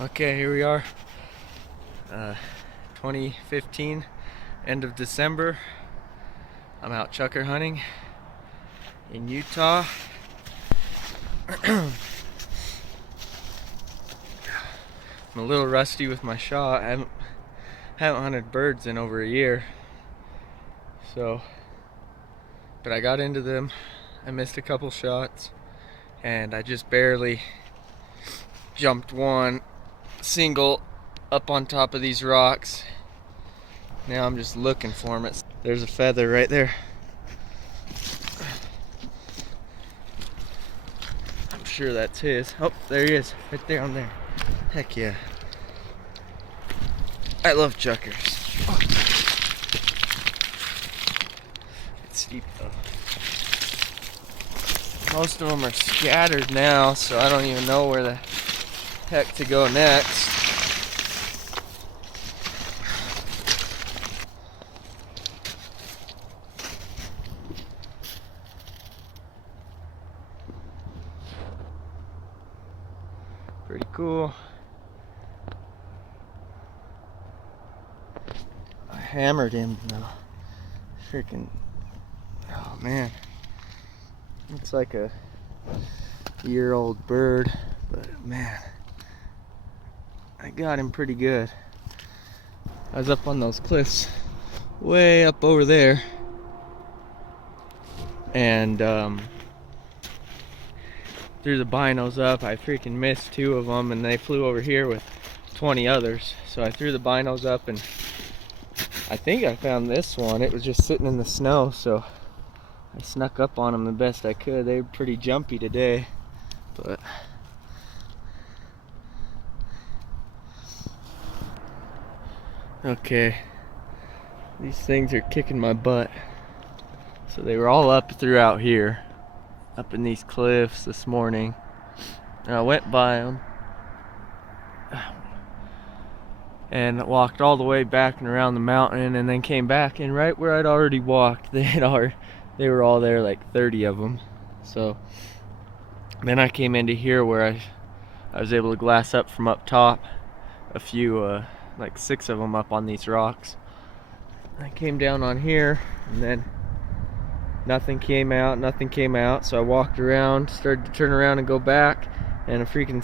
Okay, here we are. 2015, end of December. I'm out chukar hunting in Utah. I'm a little rusty with my shot. I haven't hunted birds in over a year. But I got into them. I missed a couple shots, and I just barely jumped one single up on top of these rocks. Now I'm just looking for him. There's a feather right there. I'm sure that's his. Oh, there he is, right there on there. Heck yeah. I love chukars. Oh. It's steep though. Most of them are scattered now, so I don't even know where the heck to go next. Pretty cool. I hammered him though. Freaking, oh man. Looks like a year-old bird, but man, I got him pretty good. I was up on those cliffs way up over there, and threw the binos up. I freaking missed 2 of them, and they flew over here with 20 others. So I threw the binos up, and I think I found this one. It was just sitting in the snow, so I snuck up on them the best I could. They were pretty jumpy today, but okay, these things are kicking my butt. So they were all up throughout here, up in these cliffs this morning, and I went by them and walked all the way back and around the mountain, and then came back, and right where I'd already walked, they were all there, like 30 of them. So then I came into here where I was able to glass up from up top a few, like 6 of them up on these rocks. I came down on here, and then nothing came out, so I walked around, started to turn around and go back, and a freaking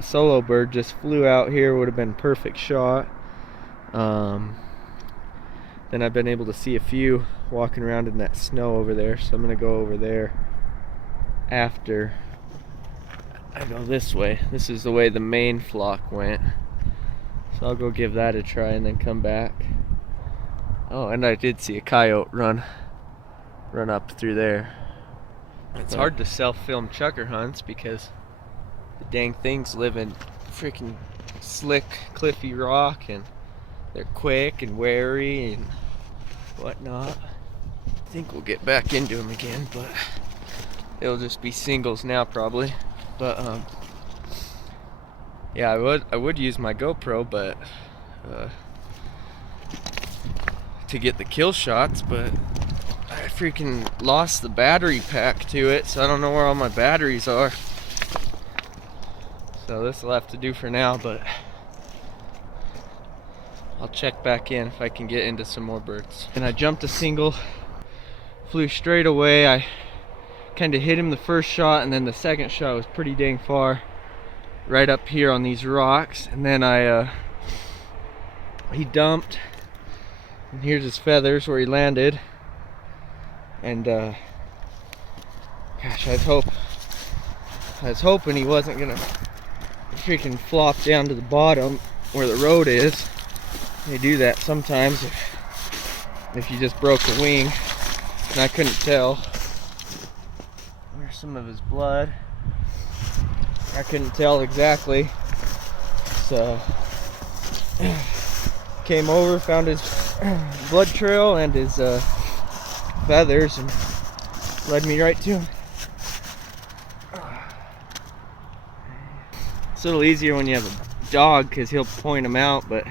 solo bird just flew out here. Would have been perfect shot. Then I've been able to see a few walking around in that snow over there, so I'm gonna go over there after I go this way. This is the way the main flock went, so I'll go give that a try and then come back. Oh, and I did see a coyote run up through there. It's hard to self-film chukar hunts because the dang things live in freaking slick, cliffy rock, and they're quick and wary and whatnot. I think we'll get back into them again, but it'll just be singles now probably. But yeah, I would use my GoPro, but to get the kill shots, but I freaking lost the battery pack to it, so I don't know where all my batteries are. So this will have to do for now, but I'll check back in if I can get into some more birds. And I jumped a single, flew straight away. I kind of hit him the first shot, and then the second shot was pretty dang far, right up here on these rocks. And then he dumped, and here's his feathers where he landed. And gosh, I was hoping he wasn't gonna freaking flop down to the bottom where the road is. They do that sometimes if you just broke a wing, and I couldn't tell. There's some of his blood. I couldn't tell exactly, so came over, found his blood trail and his feathers, and led me right to him. It's a little easier when you have a dog because he'll point them out, but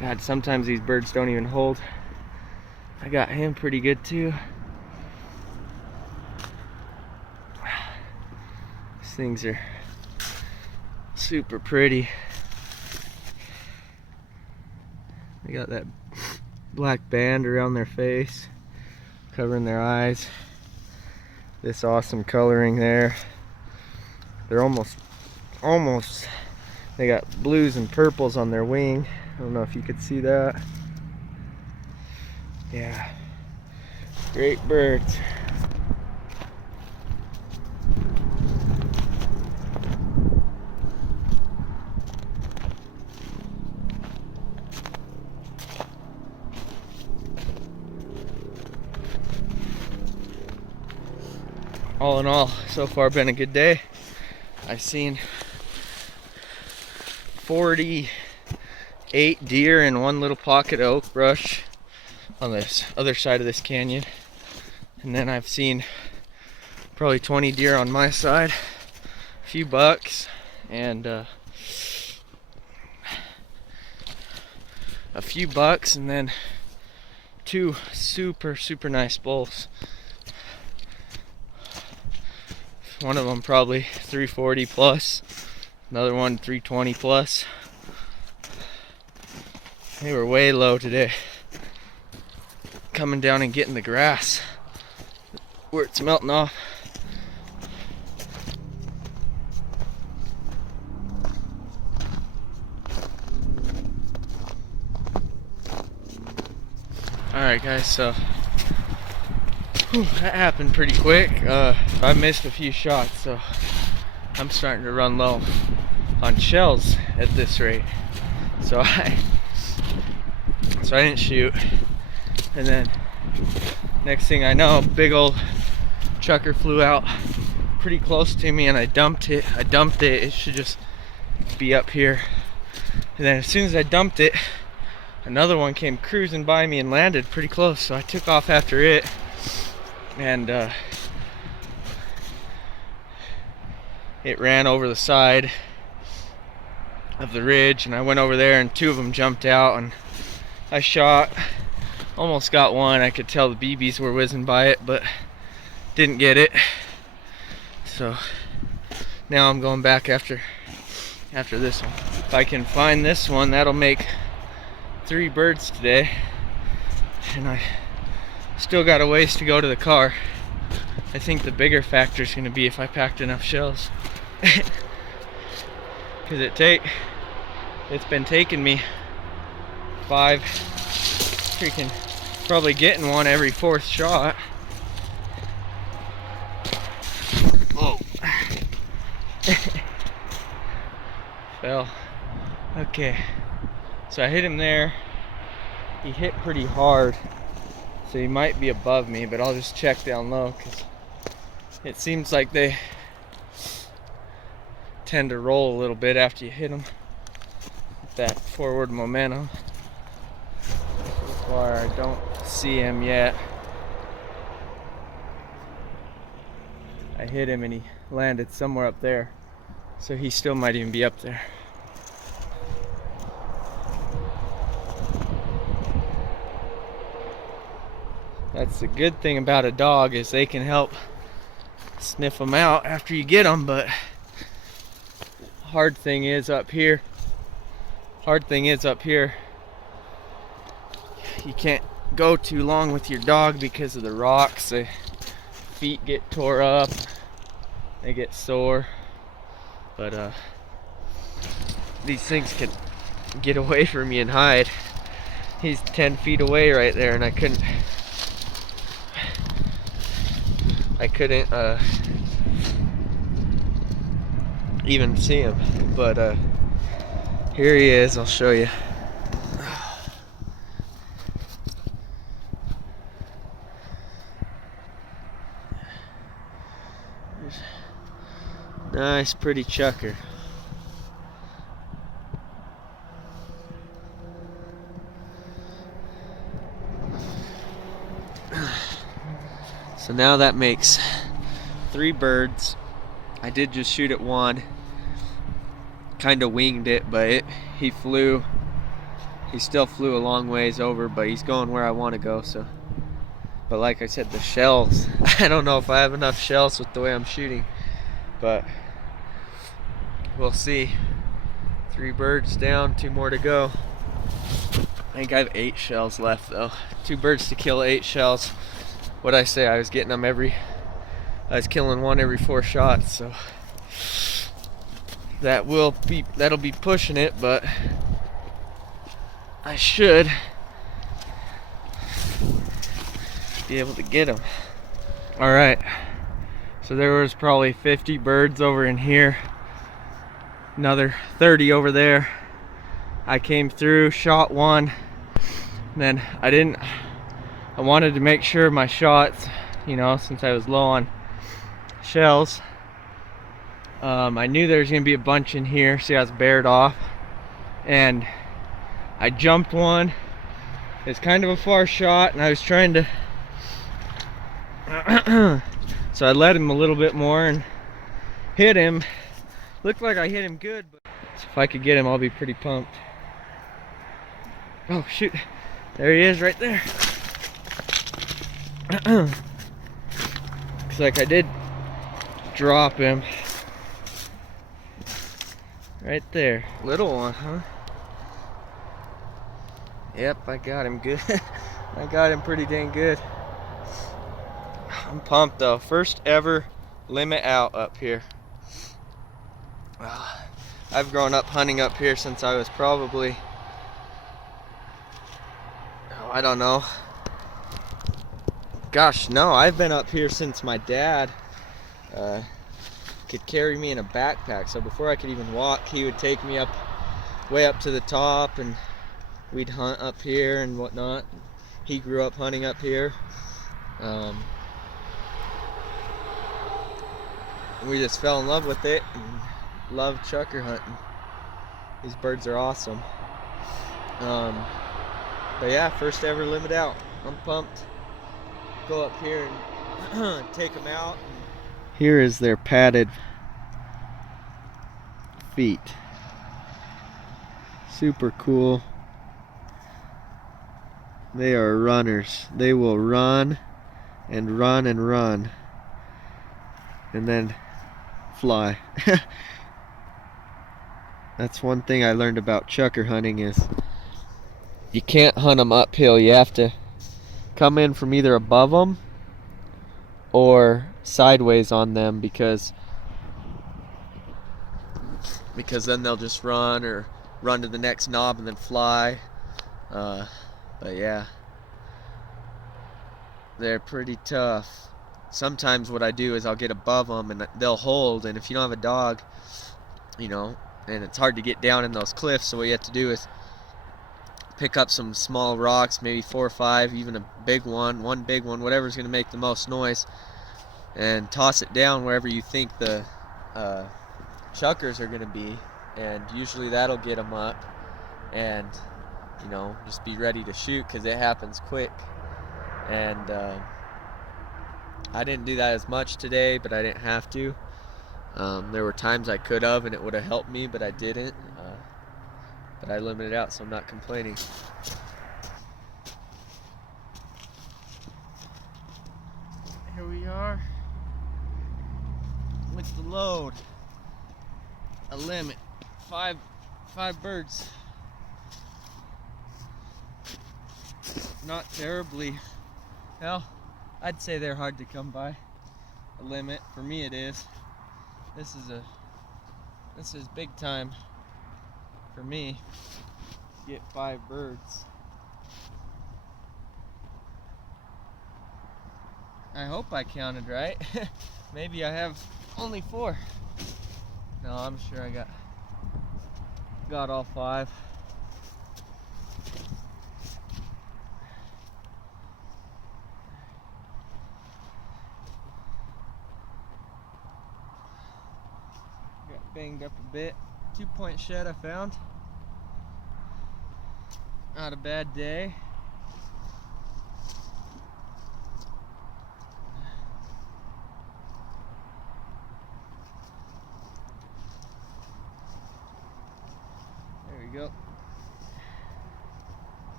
God, sometimes these birds don't even hold. I got him pretty good too. These things are super pretty. They got that black band around their face, covering their eyes. This awesome coloring there. They're almost, they got blues and purples on their wing. I don't know if you could see that. Yeah, great birds. All in all, so far been a good day. I've seen 48 deer in one little pocket of oak brush on this other side of this canyon. And then I've seen probably 20 deer on my side, a few bucks, and then two super nice bulls. One of them probably 340 plus, another one 320 plus. They were way low today, coming down and getting the grass where it's melting off. Alright guys, so that happened pretty quick. I missed a few shots, so I'm starting to run low on shells at this rate. So I didn't shoot, and then next thing I know, big old chukar flew out pretty close to me, and I dumped it. It should just be up here. And then as soon as I dumped it, another one came cruising by me and landed pretty close. So I took off after it. And it ran over the side of the ridge, and I went over there, and two of them jumped out, and I shot, almost got one. I could tell the BBs were whizzing by it, but didn't get it. So now I'm going back after this one. If I can find this one, that'll make 3 birds today, and I still got a ways to go to the car. I think the bigger factor is going to be if I packed enough shells. Because it's been taking me 5, freaking, probably getting one every 4th shot. Oh. Fell. Okay. So I hit him there. He hit pretty hard. So he might be above me, but I'll just check down low, because it seems like they tend to roll a little bit after you hit them with that forward momentum. So far I don't see him yet. I hit him and he landed somewhere up there, so he still might even be up there. That's the good thing about a dog, is they can help sniff them out after you get them, but hard thing is up here, you can't go too long with your dog because of the rocks. The feet get tore up, they get sore, but these things can get away from you and hide. He's 10 feet away right there, and I couldn't even see him, but here he is. I'll show you. Nice, pretty chukar. So now that makes 3 birds. I did just shoot at one. Kind of winged it, but he still flew a long ways over, but he's going where I want to go. So, but like I said, the shells, I don't know if I have enough shells with the way I'm shooting, but we'll see. 3 birds down, 2 more to go. I think I have 8 shells left though. 2 birds to kill, 8 shells. What'd I say? I was getting them I was killing 1 every 4 shots, so that'll be pushing it, but I should be able to get them. All right, so there was probably 50 birds over in here, another 30 over there. I came through, shot 1, and then I wanted to make sure my shots, you know, since I was low on shells, I knew there was gonna be a bunch in here. See, I was bared off, and I jumped one. It's kind of a far shot, and I was trying to so I let him a little bit more and hit him. Looked like I hit him good, but so if I could get him, I'll be pretty pumped. Oh shoot, there he is right there. Looks like I did drop him right there. Little one, huh? Yep, I got him good. I got him pretty dang good. I'm pumped though. First ever limit out up here. I've grown up hunting up here since I was probably, oh, I don't know. Gosh, no, I've been up here since my dad could carry me in a backpack. So before I could even walk, he would take me up, way up to the top, and we'd hunt up here and whatnot. He grew up hunting up here. We just fell in love with it and loved chukar hunting. These birds are awesome. But yeah, first ever limit out. I'm pumped. Go up here and take them out. Here is their padded feet. Super cool. They are runners. They will run and run and run and then fly. That's one thing I learned about chukar hunting is you can't hunt them uphill. You have to come in from either above them or sideways on them, because then they'll just run or run to the next knob and then fly. But yeah, they're pretty tough. Sometimes what I do is I'll get above them and they'll hold, and if you don't have a dog, you know, and it's hard to get down in those cliffs, so what you have to do is pick up some small rocks, maybe 4 or 5, even a big one big one, whatever's going to make the most noise, and toss it down wherever you think the chukars are going to be, and usually that'll get them up, and you know, just be ready to shoot because it happens quick. And I didn't do that as much today, but I didn't have to. There were times I could have and it would have helped me, but I didn't. But I limited out, so I'm not complaining. Here we are with the load. A limit, five birds. Not terribly, well, I'd say they're hard to come by. A limit, for me it is. This is big time for me to get 5 birds. I hope I counted right. Maybe I have only 4. No, I'm sure I got all 5. Got banged up a bit. 2-point shed I found. Not a bad day. There we go.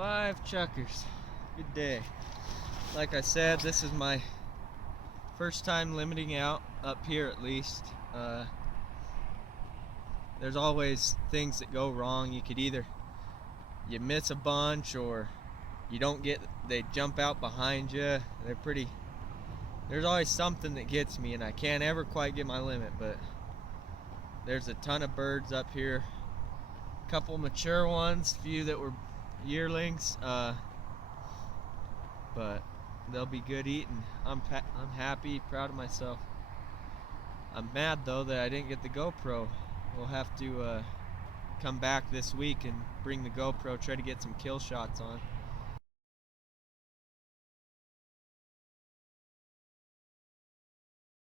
5 chukars. Good day. Like I said, this is my first time limiting out up here, at least. There's always things that go wrong. You could either you miss a bunch, or you don't get, they jump out behind you. There's always something that gets me, and I can't ever quite get my limit. But there's a ton of birds up here, a couple mature ones, a few that were yearlings, but they'll be good eating. I'm happy, proud of myself. I'm mad though that I didn't get the GoPro. We'll have to come back this week and bring the GoPro, try to get some kill shots on.